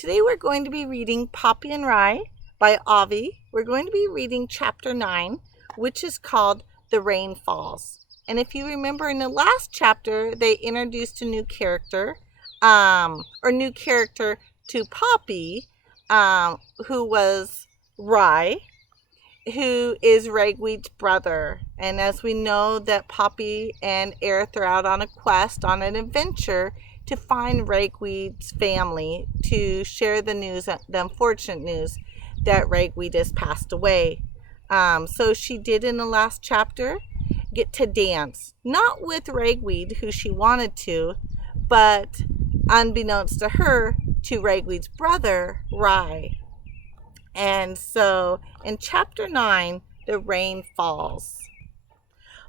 Today we're going to be reading Poppy and Rye by Avi. We're going to be reading chapter 9, which is called The Rain Falls. And if you remember in the last chapter, they introduced a new character, to Poppy, who was Rye, who is Ragweed's brother. And as we know that Poppy and Aerith are out on a quest, on an adventure, to find Ragweed's family to share the news, the unfortunate news that Ragweed has passed away. So she did in the last chapter get to dance, not with Ragweed, who she wanted to, but unbeknownst to her, to Ragweed's brother, Rye. And so in chapter 9, the rain falls.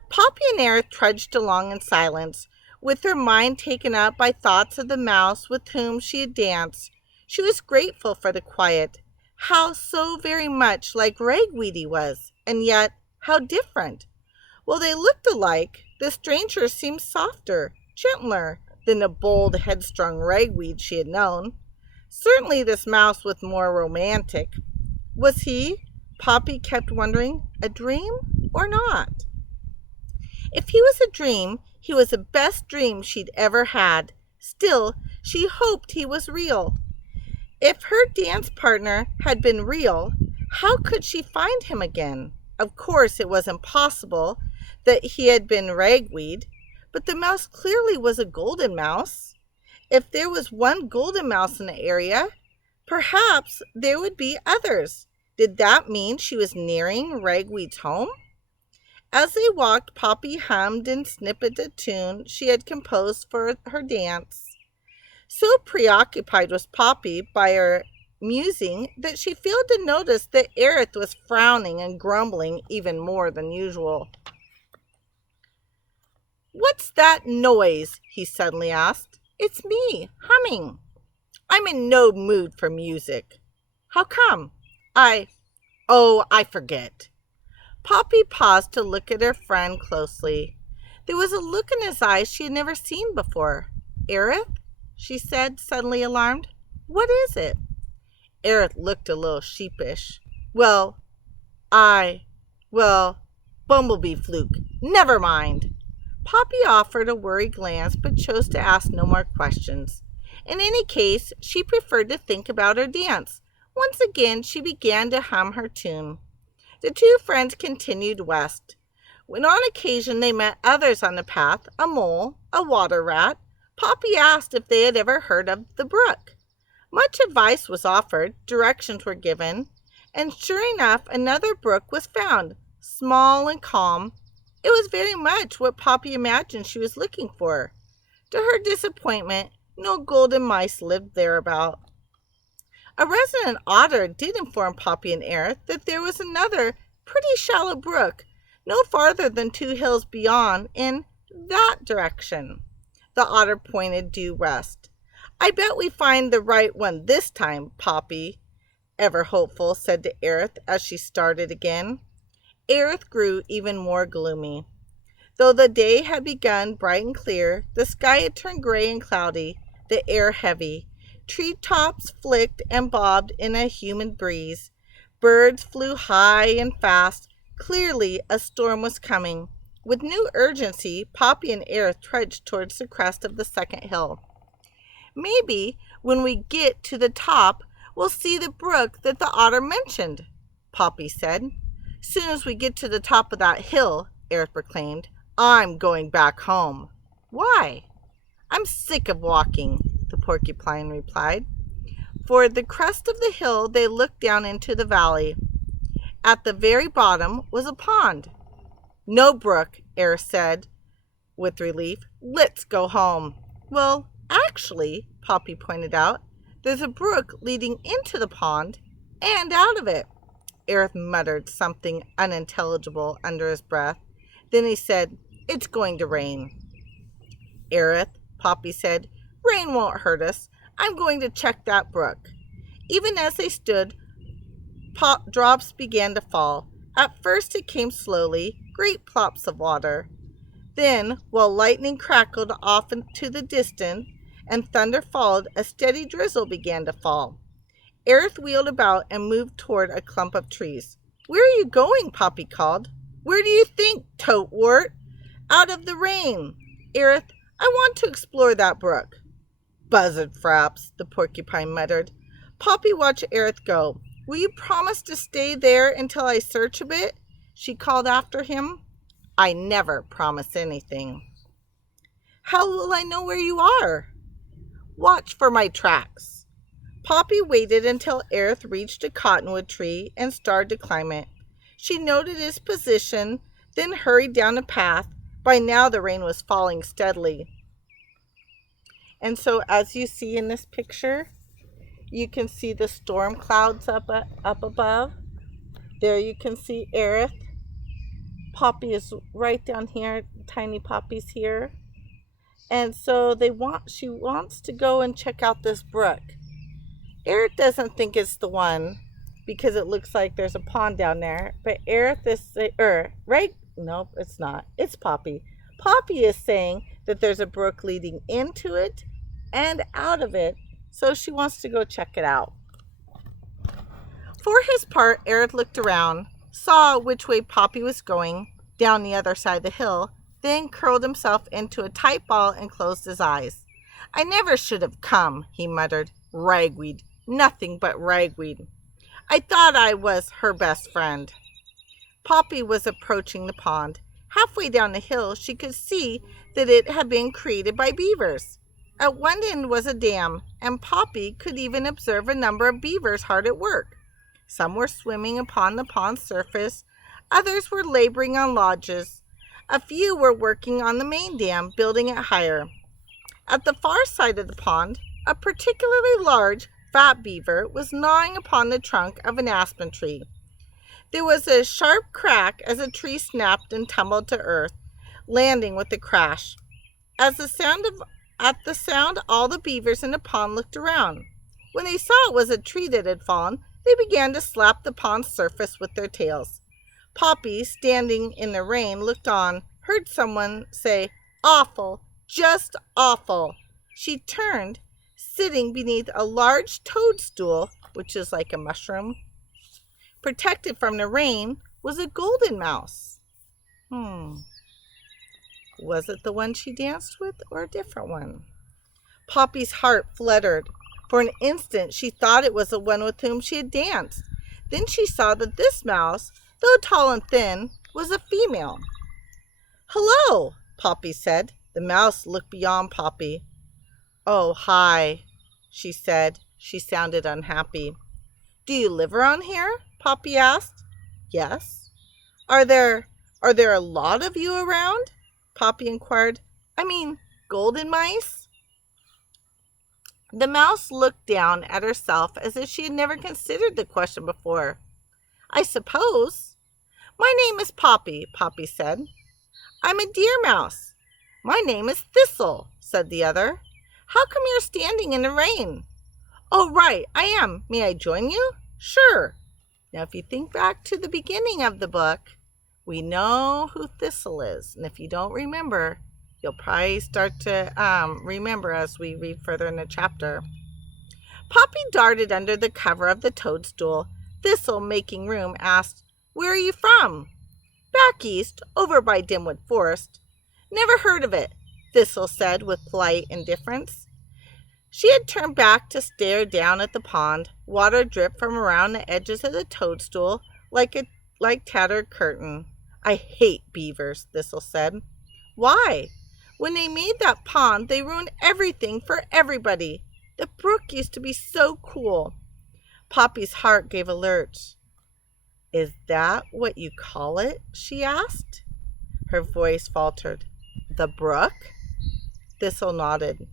Poppy and Aerith trudged along in silence, with her mind taken up by thoughts of the mouse with whom she had danced. She was grateful for the quiet. How so very much like Ragweed he was, and yet how different. While they looked alike, the stranger seemed softer, gentler than the bold, headstrong Ragweed she had known. Certainly this mouse was more romantic. Was he, Poppy kept wondering, a dream or not? If he was a dream, he was the best dream she'd ever had. Still, she hoped he was real. If her dance partner had been real, how could she find him again? Of course, it was impossible that he had been Ragweed, but the mouse clearly was a golden mouse. If there was one golden mouse in the area, perhaps there would be others. Did that mean she was nearing Ragweed's home? As they walked, Poppy hummed and snipped a tune she had composed for her dance. So preoccupied was Poppy by her musing that she failed to notice that Aerith was frowning and grumbling even more than usual. "What's that noise?" he suddenly asked. "It's me, humming. I'm in no mood for music." "How come?" I forget." Poppy paused to look at her friend closely. There was a look in his eyes she had never seen before. "Aerith?" she said, suddenly alarmed. "What is it?" Aerith looked a little sheepish. Well, Bumblebee fluke. Never mind." Poppy offered a worried glance, but chose to ask no more questions. In any case, she preferred to think about her dance. Once again, she began to hum her tune. The two friends continued west. When on occasion they met others on the path, a mole, a water rat, Poppy asked if they had ever heard of the brook. Much advice was offered, directions were given, and sure enough another brook was found, small and calm. It was very much what Poppy imagined she was looking for. To her disappointment, no golden mice lived thereabout. A resident otter did inform Poppy and Aerith that there was another pretty shallow brook, no farther than 2 hills beyond, in that direction. The otter pointed due west. "I bet we find the right one this time, Poppy," ever hopeful said to Aerith as she started again. Aerith grew even more gloomy. Though the day had begun bright and clear, the sky had turned gray and cloudy, the air heavy. Treetops flicked and bobbed in a humid breeze. Birds flew high and fast. Clearly a storm was coming. With new urgency, Poppy and Aerith trudged towards the crest of the second hill. "Maybe when we get to the top, we'll see the brook that the otter mentioned," Poppy said. "Soon as we get to the top of that hill," Aerith proclaimed, "I'm going back home." "Why?" "I'm sick of walking," the porcupine replied. For the crest of the hill they looked down into the valley. At the very bottom was a pond. "No brook," Aerith said with relief. "Let's go home." "Well, actually," Poppy pointed out, "there's a brook leading into the pond and out of it." Aerith muttered something unintelligible under his breath. Then he said, "It's going to rain." "Aerith," Poppy said, "rain won't hurt us. I'm going to check that brook." Even as they stood, drops began to fall. At first it came slowly, great plops of water. Then, while lightning crackled off into the distance and thunder followed, a steady drizzle began to fall. Aerith wheeled about and moved toward a clump of trees. "Where are you going?" Poppy called. "Where do you think, Toadwort?" "Out of the rain." "Aerith, I want to explore that brook." "Buzzard fraps," the porcupine muttered. Poppy watched Aerith go. "Will you promise to stay there until I search a bit?" she called after him. "I never promise anything." "How will I know where you are?" "Watch for my tracks." Poppy waited until Aerith reached a cottonwood tree and started to climb it. She noted his position, then hurried down a path. By now the rain was falling steadily. And so as you see in this picture, you can see the storm clouds up above. There you can see Aerith. Poppy is right down here. Tiny Poppy's here. And so she wants to go and check out this brook. Aerith doesn't think it's the one because it looks like there's a pond down there. But Aerith is right? Nope, it's not. It's Poppy. Poppy is saying that there's a brook leading into it and out of it, so she wants to go check it out. For his part, Aerith looked around, saw which way Poppy was going, down the other side of the hill, then curled himself into a tight ball and closed his eyes. "I never should have come," he muttered. "Ragweed, nothing but ragweed. I thought I was her best friend." Poppy was approaching the pond. Halfway down the hill, she could see that it had been created by beavers. At one end was a dam, and Poppy could even observe a number of beavers hard at work. Some were swimming upon the pond's surface, others were laboring on lodges. A few were working on the main dam, building it higher. At the far side of the pond, a particularly large, fat beaver was gnawing upon the trunk of an aspen tree. There was a sharp crack as a tree snapped and tumbled to earth, landing with a crash. At the sound, all the beavers in the pond looked around. When they saw it was a tree that had fallen, they began to slap the pond's surface with their tails. Poppy, standing in the rain, looked on, heard someone say, "Awful, just awful." She turned. Sitting beneath a large toadstool, which is like a mushroom, protected from the rain, was a golden mouse. Was it the one she danced with or a different one? Poppy's heart fluttered. For an instant she thought it was the one with whom she had danced. Then she saw that this mouse, though tall and thin, was a female. "Hello," Poppy said. The mouse looked beyond Poppy. "Oh, hi," she said. She sounded unhappy. "Do you live around here?" Poppy asked. "Yes." Are there a lot of you around?" Poppy inquired. "I mean, golden mice?" The mouse looked down at herself as if she had never considered the question before. "I suppose." "My name is Poppy," Poppy said. "I'm a deer mouse." "My name is Thistle," said the other. "How come you're standing in the rain?" "Oh, right, I am. May I join you?" "Sure." Now, if you think back to the beginning of the book, we know who Thistle is. And if you don't remember, you'll probably start to remember as we read further in the chapter. Poppy darted under the cover of the toadstool. Thistle, making room, asked, "Where are you from?" "Back east, over by Dimwood Forest." "Never heard of it," Thistle said with polite indifference. She had turned back to stare down at the pond. Water dripped from around the edges of the toadstool like tattered curtain. "I hate beavers," Thistle said. "Why?" "When they made that pond, they ruined everything for everybody. The brook used to be so cool." Poppy's heart gave a lurch. "Is that what you call it?" she asked. Her voice faltered. "The brook?" Thistle nodded.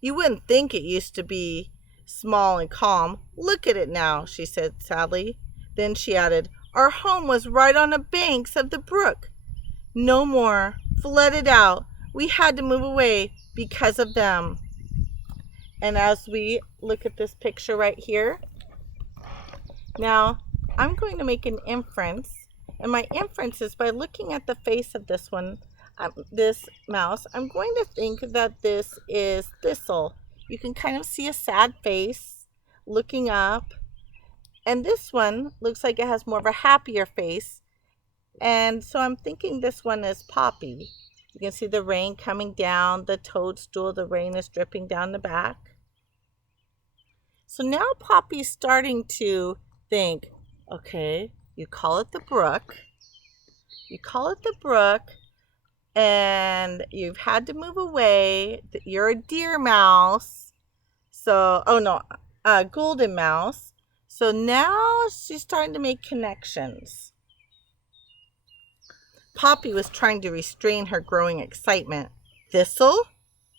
"You wouldn't think it used to be small and calm. Look at it now," she said sadly. Then she added, "Our home was right on the banks of the brook. No more. Flooded out. We had to move away because of them." And as we look at this picture right here, now I'm going to make an inference. And my inference is by looking at the face of this one, this mouse, I'm going to think that this is Thistle. You can kind of see a sad face looking up, And this one looks like it has more of a happier face. And so I'm thinking this one is Poppy. You can see the rain coming down the toadstool. The rain is dripping down the back. So now Poppy's starting to think, okay, you call it the brook. You call it the brook, and you've had to move away. You're a deer mouse. So, oh no, golden mouse. So now she's starting to make connections. Poppy was trying to restrain her growing excitement. Thistle?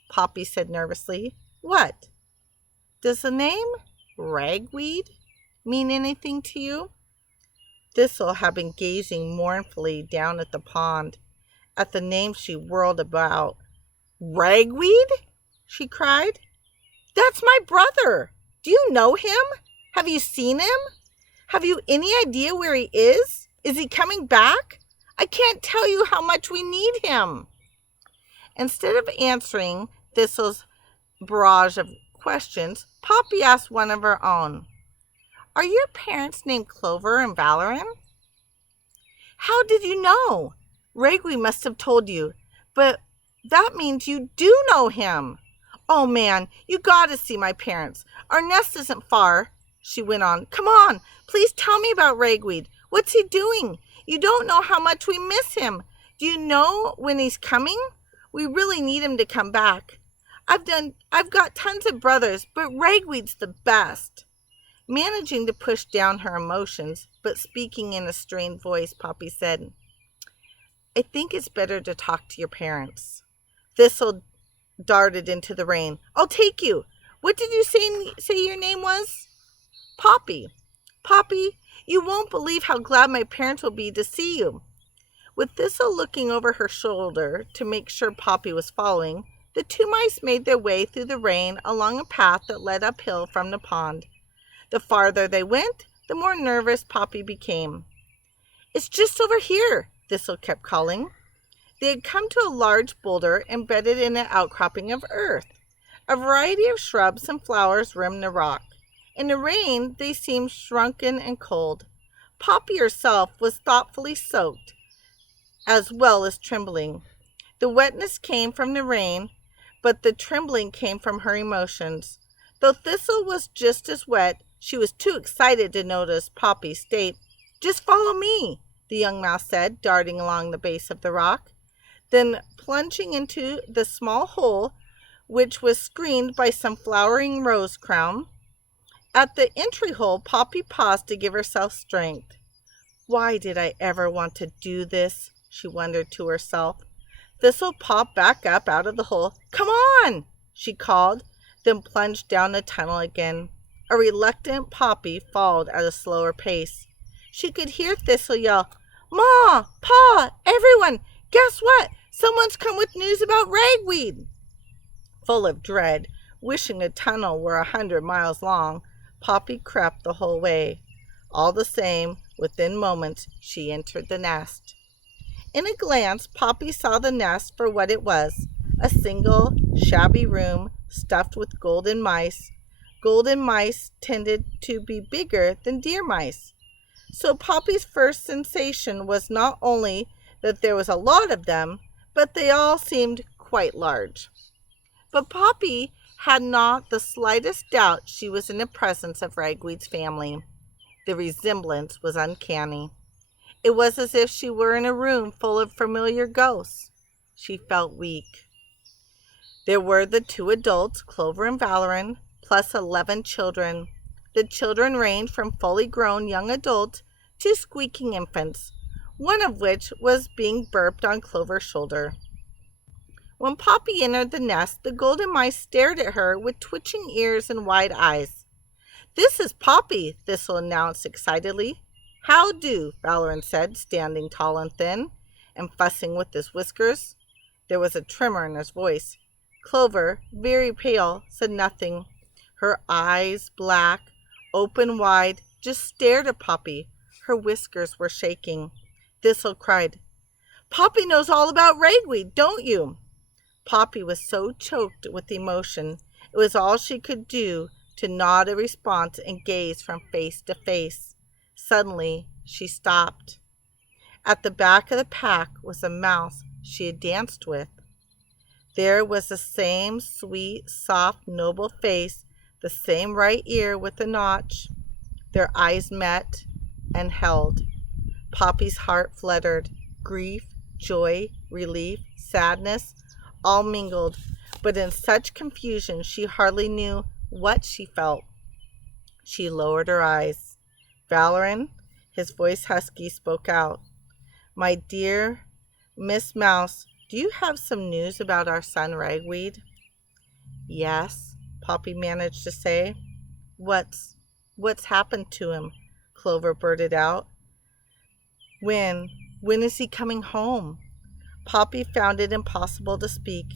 Poppy said nervously. What? Does the name ragweed mean anything to you? Thistle had been gazing mournfully down at the pond. At the name she whirled about. Ragweed? She cried. That's my brother. Do you know him? Have you seen him? Have you any idea where he is? Is he coming back? I can't tell you how much we need him. Instead of answering Thistle's barrage of questions, Poppy asked one of her own. Are your parents named Clover and Valoran? How did you know? Ragweed must have told you, but that means you do know him. Oh man, you gotta see my parents. Our nest isn't far, she went on. Come on, please tell me about Ragweed. What's he doing? You don't know how much we miss him. Do you know when he's coming? We really need him to come back. I've got tons of brothers, but Ragweed's the best. Managing to push down her emotions, but speaking in a strained voice, Poppy said, I think it's better to talk to your parents. Thistle darted into the rain. I'll take you. What did you say your name was? Poppy. Poppy, you won't believe how glad my parents will be to see you. With Thistle looking over her shoulder to make sure Poppy was following, the two mice made their way through the rain along a path that led uphill from the pond. The farther they went, the more nervous Poppy became. It's just over here, Thistle kept calling. They had come to a large boulder embedded in an outcropping of earth. A variety of shrubs and flowers rimmed the rock. In the rain, they seemed shrunken and cold. Poppy herself was thoughtfully soaked, as well as trembling. The wetness came from the rain, but the trembling came from her emotions. Though Thistle was just as wet, she was too excited to notice Poppy's state. Just follow me, the young mouse said, darting along the base of the rock. Then, plunging into the small hole, which was screened by some flowering rose crown, at the entry hole, Poppy paused to give herself strength. Why did I ever want to do this? She wondered to herself. Thistle popped back up out of the hole. Come on, she called, then plunged down the tunnel again. A reluctant Poppy followed at a slower pace. She could hear Thistle yell, Ma, Pa, everyone, guess what? Someone's come with news about ragweed. Full of dread, wishing the tunnel were 100 miles long, Poppy crept the whole way. All the same, within moments, she entered the nest. In a glance, Poppy saw the nest for what it was, a single, shabby room stuffed with golden mice. Golden mice tended to be bigger than deer mice. So Poppy's first sensation was not only that there was a lot of them, but they all seemed quite large. But Poppy had not the slightest doubt she was in the presence of Ragweed's family. The resemblance was uncanny. It was as if she were in a room full of familiar ghosts. She felt weak. There were the 2 adults, Clover and Valoran, plus 11 children. The children ranged from fully grown young adults to squeaking infants, one of which was being burped on Clover's shoulder. When Poppy entered the nest, the golden mice stared at her with twitching ears and wide eyes. This is Poppy, Thistle announced excitedly. How do, Valoran said, standing tall and thin, and fussing with his whiskers. There was a tremor in his voice. Clover, very pale, said nothing. Her eyes, black, open wide, just stared at Poppy. Her whiskers were shaking. Thistle cried, Poppy knows all about ragweed, don't you? Poppy was so choked with emotion, it was all she could do to nod a response and gaze from face to face. Suddenly, she stopped. At the back of the pack was a mouse she had danced with. There was the same sweet, soft, noble face, the same right ear with a notch. Their eyes met and held. Poppy's heart fluttered. Grief, joy, relief, sadness, all mingled, but in such confusion she hardly knew what she felt. She lowered her eyes. Valorin, his voice husky, spoke out. My dear Miss Mouse, do you have some news about our son Ragweed? Yes, Poppy managed to say. What's happened to him? Clover blurted out. When is he coming home? Poppy found it impossible to speak.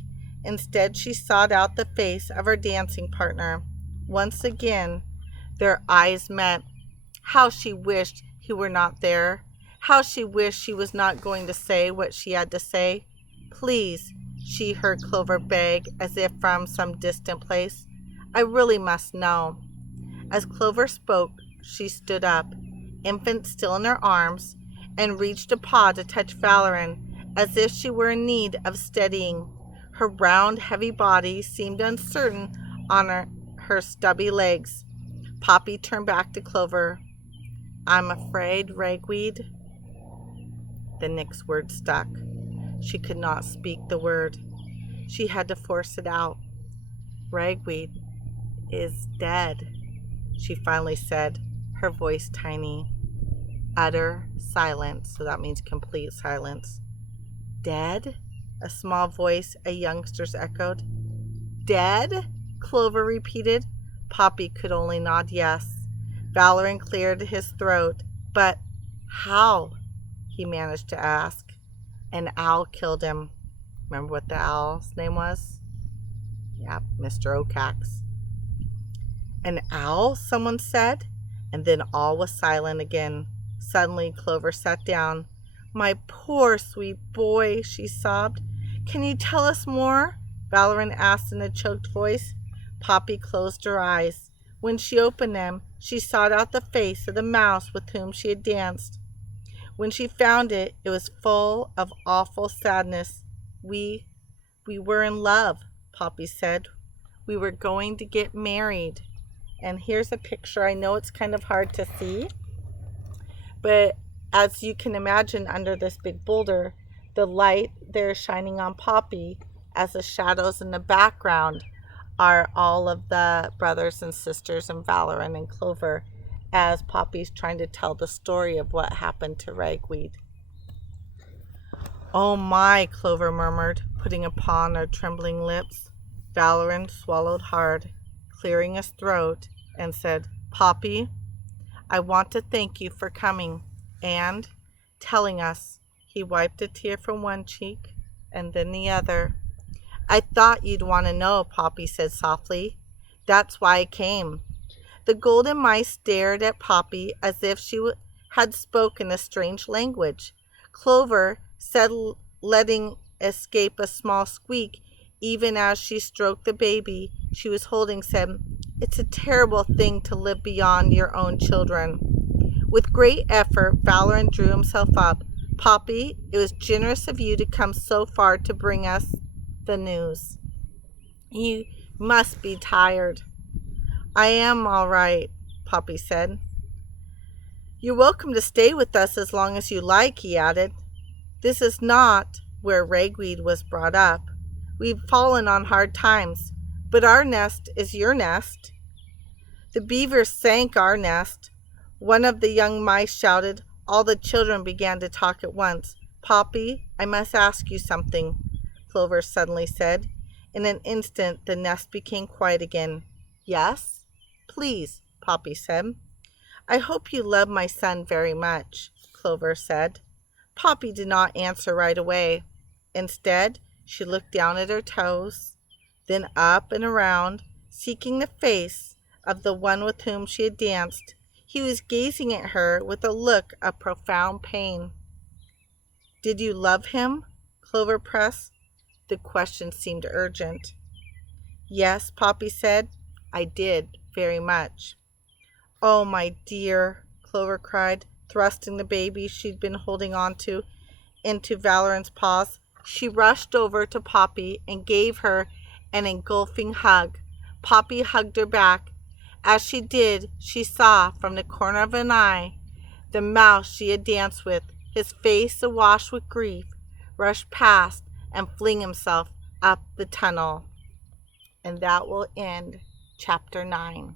Instead, she sought out the face of her dancing partner. Once again, their eyes met. How she wished he were not there. How she wished she was not going to say what she had to say. Please, she heard Clover beg as if from some distant place. I really must know. As Clover spoke, she stood up, infant still in her arms, and reached a paw to touch Valorin as if she were in need of steadying. Her round, heavy body seemed uncertain on her stubby legs. Poppy turned back to Clover. I'm afraid, Ragweed. The next word stuck. She could not speak the word. She had to force it out. Ragweed is dead, she finally said, her voice tiny. Utter silence, so that means complete silence. Dead? A small voice, a youngster's, echoed. Dead? Clover repeated. Poppy could only nod yes. Valorin cleared his throat. But how? He managed to ask. An owl killed him. Remember what the owl's name was? Yeah, Mr. Okax. An owl? Someone said, and then all was silent again. Suddenly, Clover sat down. My poor sweet boy, she sobbed. Can you tell us more? Valorin asked in a choked voice. Poppy closed her eyes. When she opened them, she sought out the face of the mouse with whom she had danced. When she found it, it was full of awful sadness. We were in love, Poppy said. We were going to get married. And here's a picture. I know it's kind of hard to see, but as you can imagine, under this big boulder, the light there shining on Poppy as the shadows in the background are all of the brothers and sisters and Valorin and Clover as Poppy's trying to tell the story of what happened to Ragweed. Oh my, Clover murmured, putting a paw on her trembling lips. Valorin swallowed hard, clearing his throat, and said, Poppy, I want to thank you for coming and telling us. He wiped a tear from one cheek and then the other. I thought you'd want to know, Poppy said softly. That's why I came. The golden mice stared at Poppy as if she had spoken a strange language. Clover said, letting escape a small squeak, even as she stroked the baby she was holding, said, It's a terrible thing to live beyond your own children. With great effort, Valorin drew himself up. Poppy, it was generous of you to come so far to bring us the news. You must be tired. I am all right, Poppy said. You're welcome to stay with us as long as you like, he added. This is not where Ragweed was brought up. We've fallen on hard times, but our nest is your nest. The beavers sank our nest. One of the young mice shouted. All the children began to talk at once. Poppy, I must ask you something, Clover suddenly said. In an instant, the nest became quiet again. Yes? Please, Poppy said. I hope you love my son very much, Clover said. Poppy did not answer right away. Instead, she looked down at her toes, then up and around, seeking the face of the one with whom she had danced. He was gazing at her with a look of profound pain. Did you love him? Clover pressed. The question seemed urgent. Yes, Poppy said. I did, very much. "Oh, my dear," Clover cried, thrusting the baby she'd been holding on to into Valorant's paws. She rushed over to Poppy and gave her an engulfing hug. Poppy hugged her back. As she did, she saw from the corner of an eye the mouse she had danced with, his face awash with grief, rush past and fling himself up the tunnel. And that will end chapter 9.